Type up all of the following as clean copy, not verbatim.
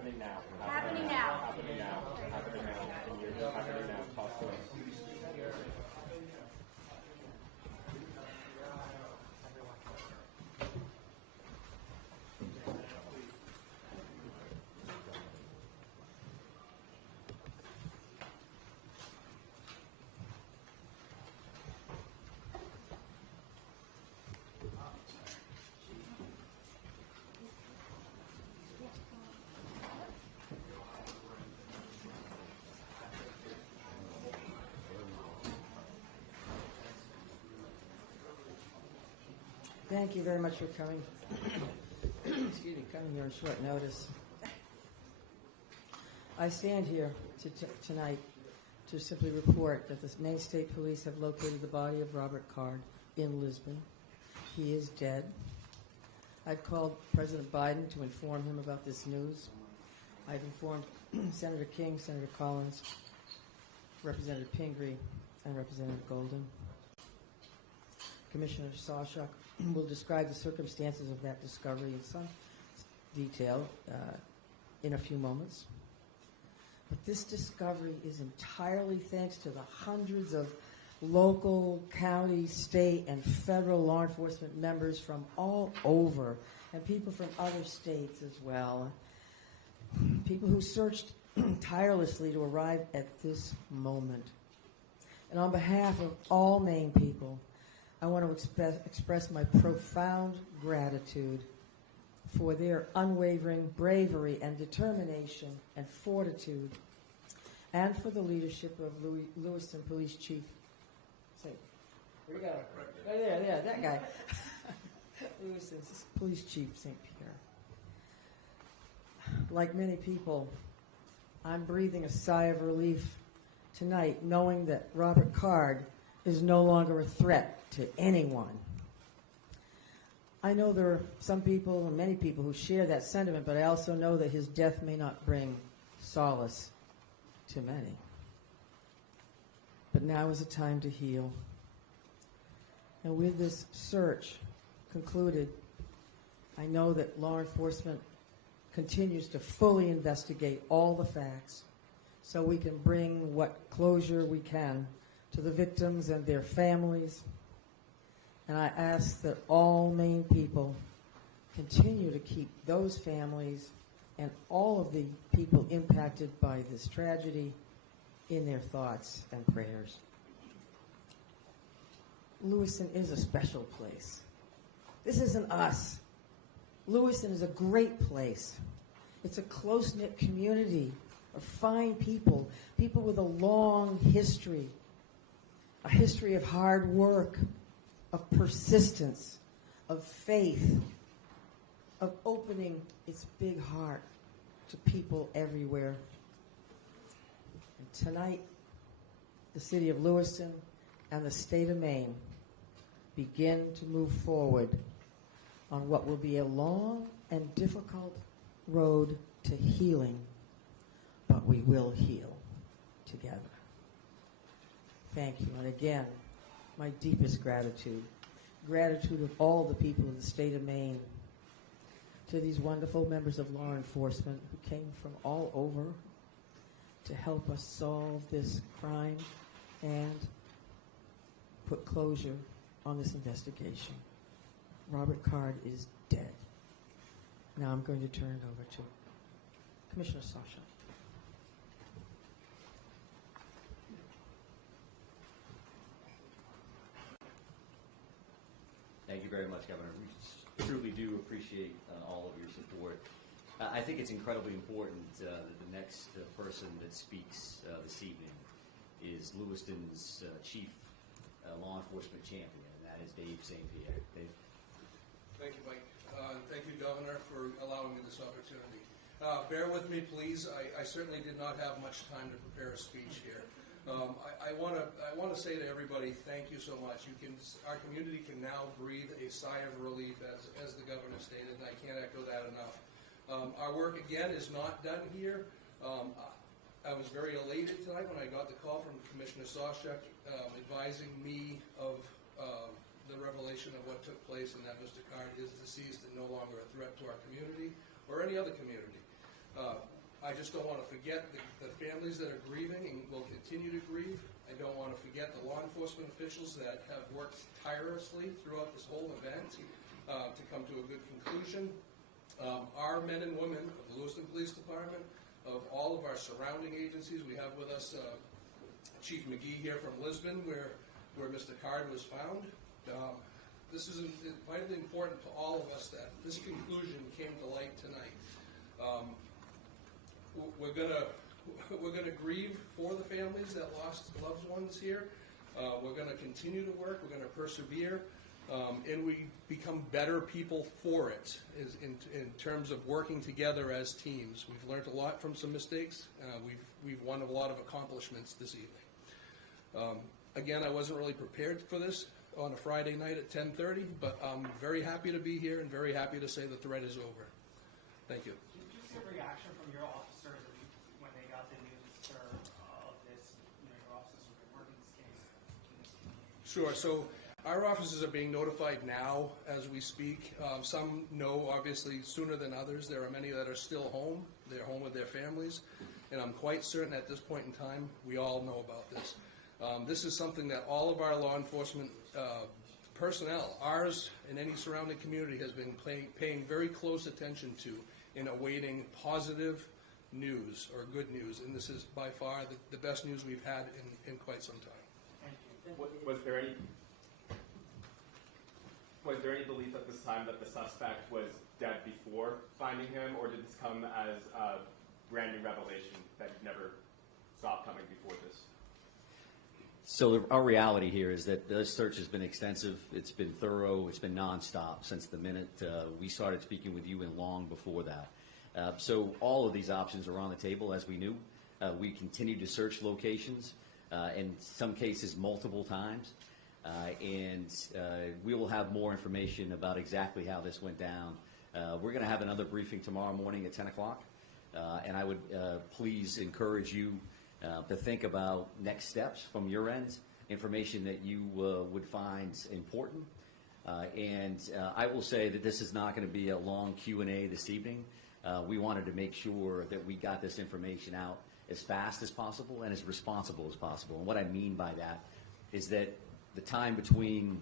Happening now. Happening now. Happening now. Happening now. Happening now. Talk to us. Thank you very much for coming. Excuse me, coming here on short notice. I stand here tonight to simply report that the Maine State Police have located the body of Robert Card in Lisbon. He is dead. I've called President Biden to inform him about this news. I've informed Senator King, Senator Collins, Representative Pingree, and Representative Golden. Commissioner Sawchuk will describe the circumstances of that discovery in some detail in a few moments. But this discovery is entirely thanks to the hundreds of local, county, state, and federal law enforcement members from all over, and people from other states as well. People who searched tirelessly to arrive at this moment. And on behalf of all Maine people, I want to express my profound gratitude for their unwavering bravery and determination and fortitude, and for the leadership of Lewiston Police Chief. Say, where you go? Right there, that guy. Lewiston Police Chief St. Pierre. Like many people, I'm breathing a sigh of relief tonight, knowing that Robert Card is no longer a threat to anyone. I know there are some people, and many people, who share that sentiment, but I also know that his death may not bring solace to many. But now is a time to heal. And with this search concluded, I know that law enforcement continues to fully investigate all the facts so we can bring what closure we can to the victims and their families. And I ask that all Maine people continue to keep those families and all of the people impacted by this tragedy in their thoughts and prayers. Lewiston is a special place. This isn't us. Lewiston is a great place. It's a close-knit community of fine people, people with a long history, a history of hard work, of persistence, of faith, of opening its big heart to people everywhere. And tonight, the city of Lewiston and the state of Maine begin to move forward on what will be a long and difficult road to healing, but we will heal together. Thank you. And again, my deepest gratitude of all the people of the state of Maine, to these wonderful members of law enforcement who came from all over to help us solve this crime and put closure on this investigation. Robert Card is dead. Now I'm going to turn it over to Commissioner Sawchuk. Thank you very much, Governor. We truly do appreciate all of your support. I think it's incredibly important that the next person that speaks this evening is Lewiston's chief law enforcement champion, and that is Dave St. Pierre. Dave. Thank you, Mike. Thank you, Governor, for allowing me this opportunity. Bear with me, please. I certainly did not have much time to prepare a speech here. I want to say to everybody, thank you so much. Our community can now breathe a sigh of relief, as the Governor stated, and I can't echo that enough. Our work, again, is not done here. I was very elated tonight when I got the call from Commissioner Sawchuk advising me of the revelation of what took place, and that Mr. Card is deceased and no longer a threat to our community or any other community. I just don't want to forget the families that are grieving and will continue to grieve. I don't want to forget the law enforcement officials that have worked tirelessly throughout this whole event to come to a good conclusion. Our men and women of the Lewiston Police Department, of all of our surrounding agencies. We have with us Chief McGee here from Lisbon, where Mr. Card was found. This is vitally important to all of us that this conclusion came to light tonight. We're gonna grieve for the families that lost loved ones here. We're gonna continue to work. We're gonna persevere, and we become better people for it. In terms of working together as teams, we've learned a lot from some mistakes. We've won a lot of accomplishments this evening. Again, I wasn't really prepared for this on a Friday night at 10:30, but I'm very happy to be here and very happy to say the threat is over. Thank you. Did you see a reaction from your officers when they got the news, sir, of this? Your officers have been working this case. Sure. So our officers are being notified now as we speak. Some know, obviously, sooner than others. There are many that are still home. They're home with their families. And I'm quite certain at this point in time, we all know about this. This is something that all of our law enforcement personnel, ours and any surrounding community, has been paying very close attention to in awaiting positive news or good news. And this is by far the best news we've had in quite some time. Thank you. Was there any belief at this time that the suspect was dead before finding him, or did this come as a brand new revelation that you never saw coming before this? So our reality here is that the search has been extensive, it's been thorough, it's been nonstop since the minute we started speaking with you and long before that. So all of these options are on the table, as we knew. We continue to search locations, in some cases multiple times, and we will have more information about exactly how this went down. We're going to have another briefing tomorrow morning at 10 o'clock, and I would please encourage you to think about next steps from your end, information that you would find important. And I will say that this is not going to be a long Q&A this evening. We wanted to make sure that we got this information out as fast as possible and as responsible as possible. And what I mean by that is that the time between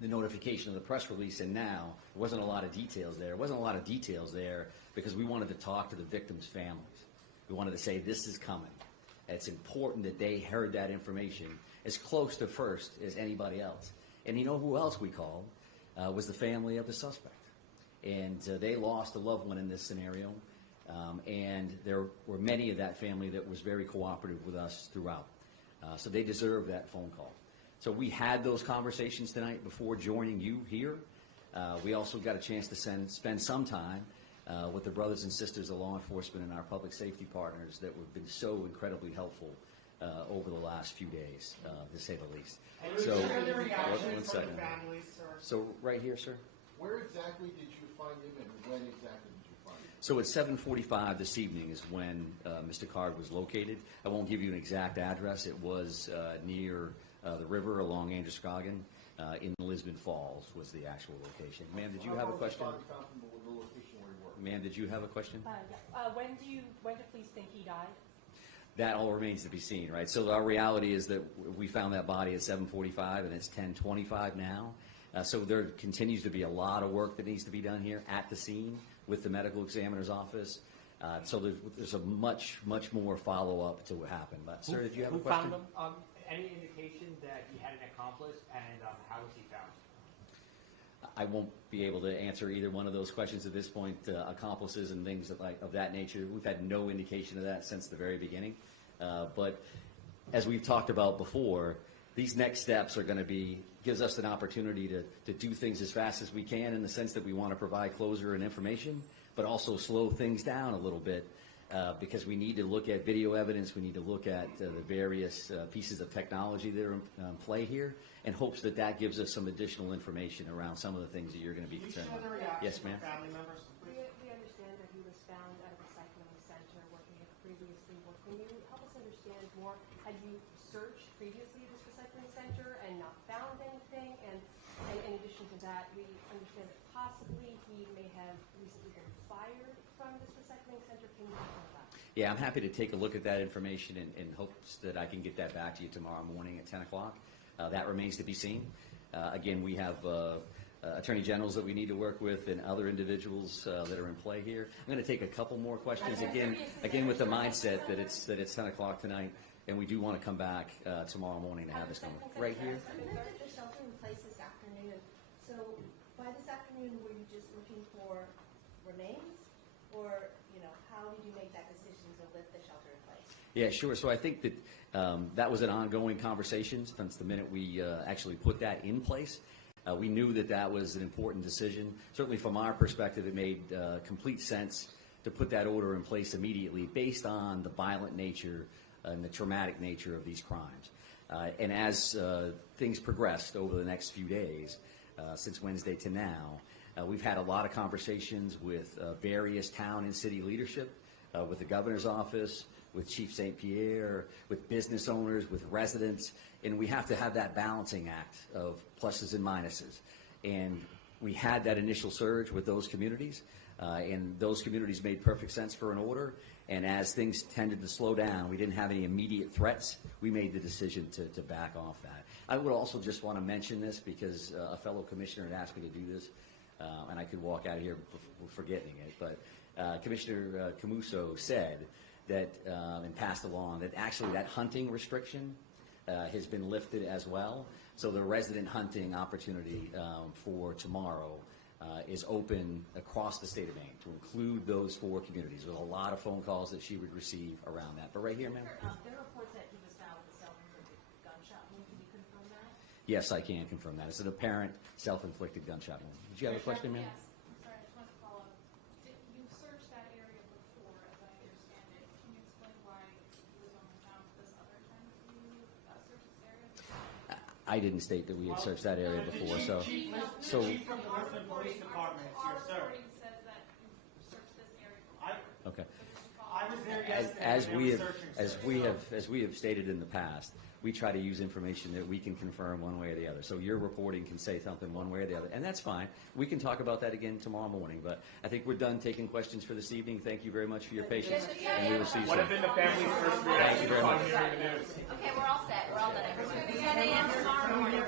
the notification of the press release and now, there wasn't a lot of details there. There wasn't a lot of details there because we wanted to talk to the victims' families. We wanted to say, this is coming. It's important that they heard that information as close to first as anybody else. And you know who else we called? Was the family of the suspect. And they lost a loved one in this scenario. And there were many of that family that was very cooperative with us throughout. So they deserve that phone call. So we had those conversations tonight before joining you here. We also got a chance to spend some time with the brothers and sisters of law enforcement and our public safety partners that have been so incredibly helpful over the last few days, to say the least. So, one second. So, right here, sir. Where exactly did you find him, and when exactly did you find him? So at 7:45 this evening is when Mr. Card was located. I won't give you an exact address. It was near the river along Androscoggin in Lisbon Falls was the actual location. Ma'am, did you have a question? Ma'am, did you have a question? Yeah. When do police think he died? That all remains to be seen, right? So our reality is that we found that body at 7:45, and it's 10:25 now. So there continues to be a lot of work that needs to be done here at the scene with the medical examiner's office. So there's a much more follow-up to what happened. But, sir, did you have a question? Who found him? Any indication that he had an accomplice, and how was he found? I won't be able to answer either one of those questions at this point. Accomplices and things of that nature, we've had no indication of that since the very beginning. But as we've talked about before, these next steps are going to gives us an opportunity to do things as fast as we can, in the sense that we want to provide closure and information, but also slow things down a little bit. Because we need to look at video evidence, we need to look at the various pieces of technology that are in play here, in hopes that gives us some additional information around some of the things that you're going to be concerned about. Yes, ma'am. Family members? We understand that he was found at a recycling center where he had previously worked. Can you help us understand more? Had you searched previously this recycling center and not found anything? And in addition to that, we understand that possibly he may have recently been fired from this recycling center. Can you confirm that? Yeah, I'm happy to take a look at that information in hopes that I can get that back to you tomorrow morning at 10 o'clock. That remains to be seen. Again, we have attorney generals that we need to work with and other individuals that are in play here. I'm going to take a couple more questions again with the mindset that it's 10 o'clock tonight, and we do want to come back tomorrow morning to have this conversation. Right here. I looked at the shelter in place this afternoon. So by this afternoon, were you just looking for remains, or how did you make that decision to lift the shelter in place? Yeah, sure. So I think that that was an ongoing conversation since the minute we actually put that in place. We knew that that was an important decision. Certainly from our perspective, it made complete sense to put that order in place immediately based on the violent nature and the traumatic nature of these crimes. And as things progressed over the next few days, since Wednesday to now, we've had a lot of conversations with various town and city leadership, with the governor's office, with Chief St. Pierre, with business owners, with residents, and we have to have that balancing act of pluses and minuses. And we had that initial surge with those communities, and those communities made perfect sense for an order. And as things tended to slow down, we didn't have any immediate threats. We made the decision to back off that. I would also just want to mention this because a fellow commissioner had asked me to do this, and I could walk out of here forgetting it. But Commissioner Camuso said that and passed along that actually that hunting restriction has been lifted as well. So the resident hunting opportunity for tomorrow is open across the state of Maine to include those 4 communities. There's a lot of phone calls that she would receive around that. But right here, ma'am? There are reports that he was found with a self-inflicted gunshot wound. Can you confirm that? Yes, I can confirm that. It's an apparent self-inflicted gunshot wound. Did you have a question, ma'am? Yes. I'm sorry, I just wanted to follow up. You've searched that area before, as I understand it. Can you explain why he was only found this other time that you searched this area? I didn't state that we had searched that area before, so Chief from the Richmond Police Department, it's your sir. Our reporting says that you searched this area before. okay. I was there yesterday. As we have stated in the past, we try to use information that we can confirm one way or the other. So your reporting can say something one way or the other, and that's fine. We can talk about that again tomorrow morning. But I think we're done taking questions for this evening. Thank you very much for your patience, and we will see you What soon. have been the family's first Thank you reaction very much. upon hearing the news? Okay, we're all set. We're all done. 10 a.m. tomorrow morning.